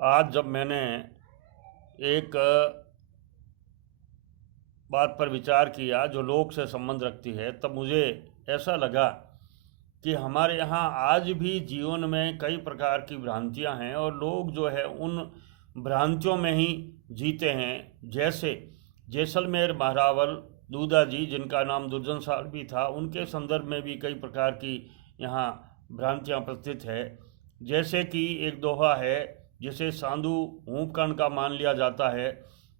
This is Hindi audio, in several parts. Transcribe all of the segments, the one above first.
आज जब मैंने एक बात पर विचार किया जो लोक से संबंध रखती है, तब मुझे ऐसा लगा कि हमारे यहाँ आज भी जीवन में कई प्रकार की भ्रांतियाँ हैं और लोग जो है उन भ्रांतियों में ही जीते हैं। जैसे जैसलमेर महारावल दूधा जी, जिनका नाम दुर्जन साल भी था, उनके संदर्भ में भी कई प्रकार की यहाँ भ्रांतियाँ प्रचलित है। जैसे कि एक दोहा है जिसे सांदू हूँफकण का मान लिया जाता है।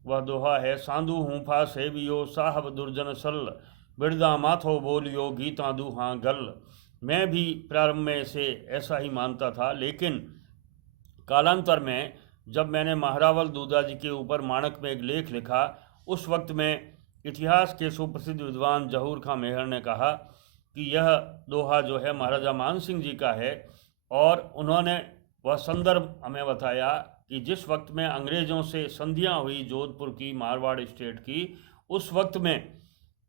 वह दोहा है, सांदू हूँफा सेवियो साहब दुर्जन सल, बिरदा माथो बोलियो गीता दूहा गल। मैं भी प्रारंभ में इसे ऐसा ही मानता था, लेकिन कालांतर में जब मैंने महारावल दूधा जी के ऊपर माणक में एक लेख लिखा, उस वक्त में इतिहास के सुप्रसिद्ध विद्वान जहूर खां मेहर ने कहा कि यह दोहा जो है महाराजा मान सिंह जी का है। और उन्होंने वह संदर्भ हमें बताया कि जिस वक्त में अंग्रेज़ों से संधियाँ हुई जोधपुर की, मारवाड़ स्टेट की, उस वक्त में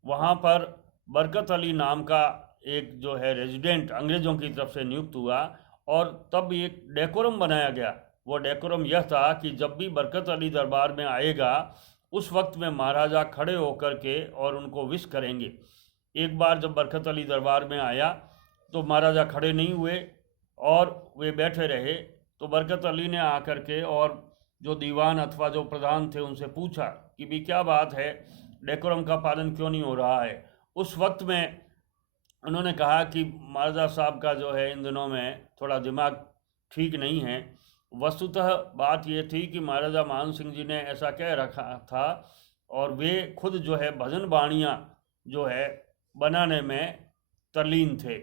वहाँ पर बरकत अली नाम का एक जो है रेजिडेंट अंग्रेज़ों की तरफ से नियुक्त हुआ और तब एक डेकोरम बनाया गया। वो डेकोरम यह था कि जब भी बरकत अली दरबार में आएगा, उस वक्त में महाराजा खड़े होकर के और उनको विश करेंगे। एक बार जब बरकत अली दरबार में आया तो महाराजा खड़े नहीं हुए और वे बैठे रहे। तो बरकत अली ने आकर के और जो दीवान अथवा जो प्रधान थे उनसे पूछा कि भी क्या बात है, डेकोरम का पालन क्यों नहीं हो रहा है। उस वक्त में उन्होंने कहा कि महाराजा साहब का जो है इन दिनों में थोड़ा दिमाग ठीक नहीं है। वस्तुतः बात ये थी कि महाराजा मान सिंह जी ने ऐसा कह रखा था और वे खुद जो है भजन बाणियाँ जो है बनाने में तल्लीन थे।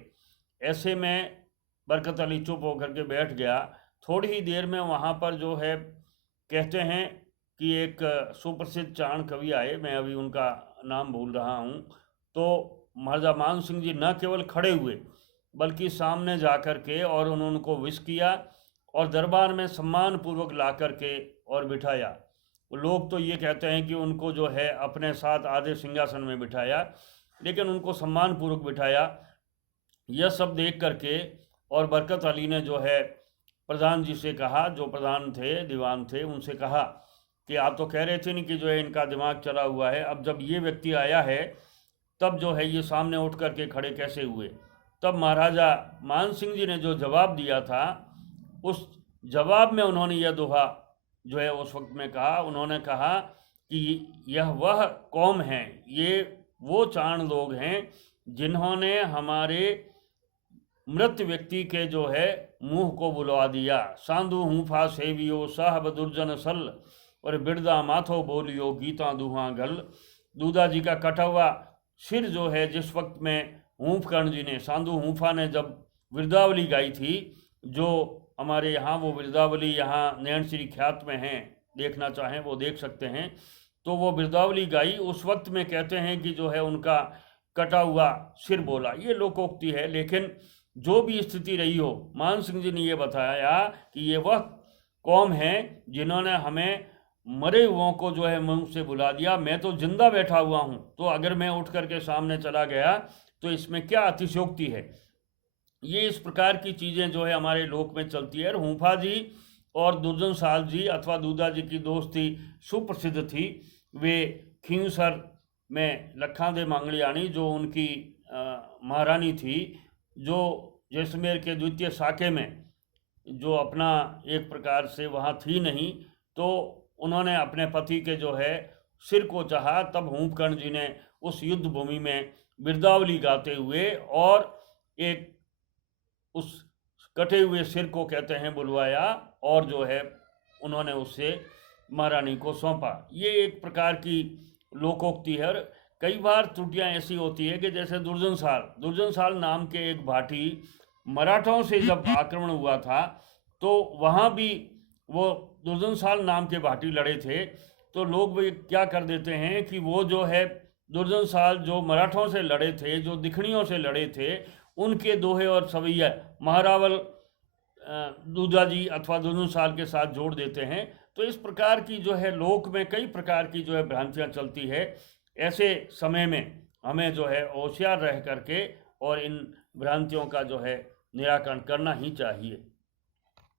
ऐसे में बरकत अली चुप होकर के बैठ गया। थोड़ी ही देर में वहाँ पर जो है कहते हैं कि एक सुप्रसिद्ध चारण कवि आए, मैं अभी उनका नाम भूल रहा हूँ। तो महाराजा मान सिंह जी न केवल खड़े हुए बल्कि सामने जा कर के और उन्होंने उनको विश किया और दरबार में सम्मान पूर्वक ला कर के और बिठाया। लोग तो ये कहते हैं कि उनको जो है अपने साथ आधे सिंहासन में बिठाया, लेकिन उनको सम्मान पूर्वक बिठाया। यह सब देख करके और बरकत अली ने जो है प्रधान जी से कहा, जो प्रधान थे दीवान थे, उनसे कहा कि आप तो कह रहे थे नहीं कि जो है इनका दिमाग चला हुआ है, अब जब ये व्यक्ति आया है तब जो है ये सामने उठ कर के खड़े कैसे हुए। तब महाराजा मान सिंह जी ने जो जवाब दिया था, उस जवाब में उन्होंने यह दोहा जो है उस वक्त में कहा। उन्होंने कहा कि यह वह कौम है, ये वो चाण लोग हैं जिन्होंने हमारे मृत व्यक्ति के जो है मुंह को बुलवा दिया। सांदू हूँफा सेवियो साहब दुर्जन सल, और बिरदा माथो बोलियो गीता दूहा गल। दूधा जी का कटा हुआ सिर जो है जिस वक्त में हूँफकर्ण जी ने, सांदू हूँफा ने जब विरदावली गाई थी, जो हमारे यहाँ वो विरदावली यहाँ नैन श्री ख्यात में हैं, देखना चाहें वो देख सकते हैं। तो वो विरदावली गाई, उस वक्त में कहते हैं कि जो है उनका कटा हुआ सिर बोला। ये लोकोक्ति है, लेकिन जो भी स्थिति रही हो, मान सिंह जी ने ये बताया कि ये वह कौम है जिन्होंने हमें मरे हुओं को जो है मुंह से बुला दिया। मैं तो जिंदा बैठा हुआ हूँ, तो अगर मैं उठ करके सामने चला गया तो इसमें क्या अतिशयोक्ति है। ये इस प्रकार की चीज़ें जो है हमारे लोक में चलती है। हूँफा जी और दुर्जन साल जी अथवा दूधा जी की दोस्ती सुप्रसिद्ध थी। वे खींवसर में लखांदे मांगलियाणी जो उनकी महारानी थी, जो जैसलमेर के द्वितीय साके में जो अपना एक प्रकार से वहाँ थी नहीं, तो उन्होंने अपने पति के जो है सिर को चाहा। तब हूँफकर्ण जी ने उस युद्ध भूमि में बिरदावली गाते हुए और एक उस कटे हुए सिर को कहते हैं बुलवाया और जो है उन्होंने उससे महारानी को सौंपा। ये एक प्रकार की लोकोक्ति है। कई बार त्रुटियां ऐसी होती है कि जैसे दुर्जन साल नाम के एक भाटी मराठों से जब आक्रमण हुआ था, तो वहाँ भी वो दुर्जन साल नाम के भाटी लड़े थे। तो लोग भी क्या कर देते हैं कि वो जो है दुर्जन साल जो मराठों से लड़े थे, जो दिखणियों से लड़े थे, उनके दोहे और सवैया महारावल दूधा जी अथवा दुर्जन साल के साथ जोड़ देते हैं। तो इस प्रकार की जो है लोक में कई प्रकार की जो है भ्रांतियाँ चलती है। ऐसे समय में हमें जो है होशियार रह करके और इन भ्रांतियों का जो है निराकरण करना ही चाहिए।